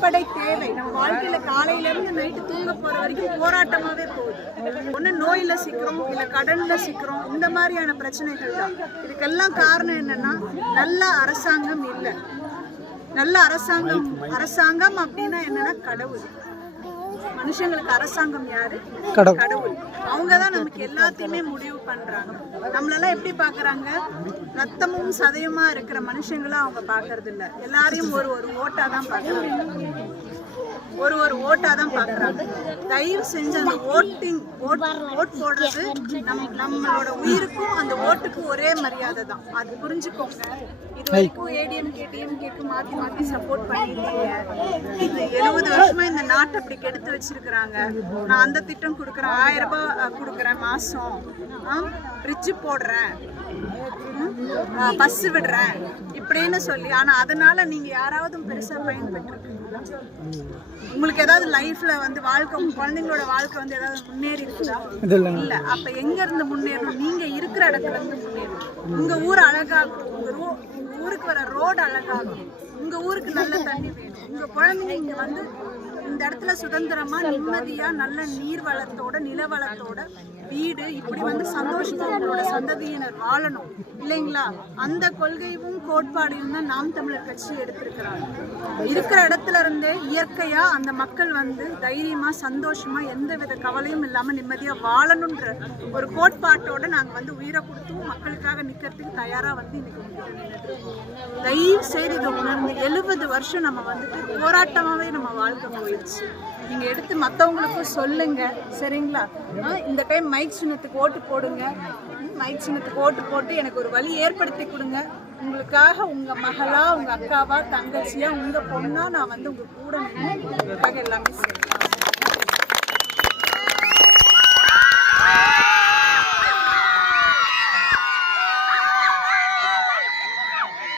அடிப்படை தேவை. நம்ம வாழ்க்கையில காலையில இருந்து நைட்டு தூங்க போற வரைக்கும் போராட்டமாவே போகுது. ஒண்ணு நோயில சிக்கிறோம், இல்ல கடன்ல சிக்கிறோம், இந்த மாதிரியான பிரச்சனைகள் தான். இதுக்கெல்லாம் காரணம் என்னன்னா நல்ல அரசாங்கம் இல்லை. நல்ல அரசாங்கம் அப்படின்னா என்னன்னா கடவுள். மனுஷங்களுக்கு அரசாங்கம் யாரு? கடவுள். அவங்கதான் நமக்கு எல்லாத்தையுமே முடிவு பண்றாங்க. நம்மளெல்லாம் எப்படி பாக்குறாங்க? ரத்தமும் சதையுமா இருக்கிற மனுஷங்களா அவங்க பாக்குறது இல்ல. எல்லாரையும் ஒரு ஓட்டா தான் பாக்குறாங்க. ஒரு ஓட்டா தான் பாக்குறாங்க. தயவு செஞ்சு அந்த ஓட் போடுறது நம்மளோட உயிருக்கும் அந்த ஓட்டுக்கும் ஒரே மரியாதை தான். அது புரிஞ்சுக்கோங்க. இது வரைக்கும் ஏடிஎம்கேக்கு மாத்தி சப்போர்ட் பண்ணிட்டீங்க. இது 70 வருஷமா இந்த நாட்டை அப்படி கெடுத்து வச்சிருக்கிறாங்க. நான் அந்த திட்டம் கொடுக்குறேன், 1000 ரூபாய் கொடுக்குறேன் மாசம், பிரிட்ஜ் போடுறேன், பஸ் விடுறேன் இப்படின்னு சொல்லி. ஆனா அதனால நீங்க யாராவது பெருசா பயன்பெற்றிருக்கீங்களா? உங்களுக்கு ஏதாவது லைஃப்ல வந்து வாழ்க்கை, குழந்தைங்களோட வாழ்க்கை வந்து ஏதாவது முன்னேறி இருக்குதா? இல்ல. அப்ப எங்க இருந்து முன்னேறணும்? நீங்க இருக்கிற இடத்துல இருந்து முன்னேறணும். உங்க ஊர் அழகாகும், உங்க ஊருக்கு வர ரோடு அழகாகும், உங்க ஊருக்கு நல்ல தண்ணி வேணும், உங்க குழந்தைங்க இங்க வந்து இந்த இடத்துல சுதந்திரமா நிம்மதியா நல்ல நீர் வளத்தோட நில வளத்தோட வீடு இப்படி வந்து சந்தோஷமா உங்களோட சந்ததியினர் வாழணும் இல்லைங்களா? அந்த கொள்கையும் கோட்பாடையும் தான் நாம் தமிழர் கட்சி எடுத்திருக்கிறாங்க. இருக்கிற இடத்துல இருந்தே இயற்கையா அந்த மக்கள் வந்து தைரியமா சந்தோஷமா எந்த வித கவலையும் இல்லாம நிம்மதியா வாழணுன்ற ஒரு கோட்பாட்டோட நாங்க வந்து உயிரை கொடுத்தும் மக்களுக்காக நிக்கிறதுக்கு தயாரா வந்து இன்னைக்கு தயவு செய்து இதை உணர்ந்து 70 வருஷம் நம்ம வந்துட்டு போராட்டமாவே நம்ம வாழ்க்கை போயிடுச்சு. நீங்க எடுத்து மற்றவங்களுக்கும் சொல்லுங்க, சரிங்களா? இந்த டைம் மைக் சின்னத்துக்கு ஓட்டு போடுங்க. மைக் சின்னத்துக்கு ஓட்டு போட்டு எனக்கு ஒரு வழி ஏற்படுத்தி கொடுங்க. உங்களுக்காக உங்க மகளா, உங்க அக்காவா, தங்கச்சியா, உங்க பொண்ணா நான் வந்து உங்க கூட நின்று உங்களுக்காக எல்லாமே செய்வேன்.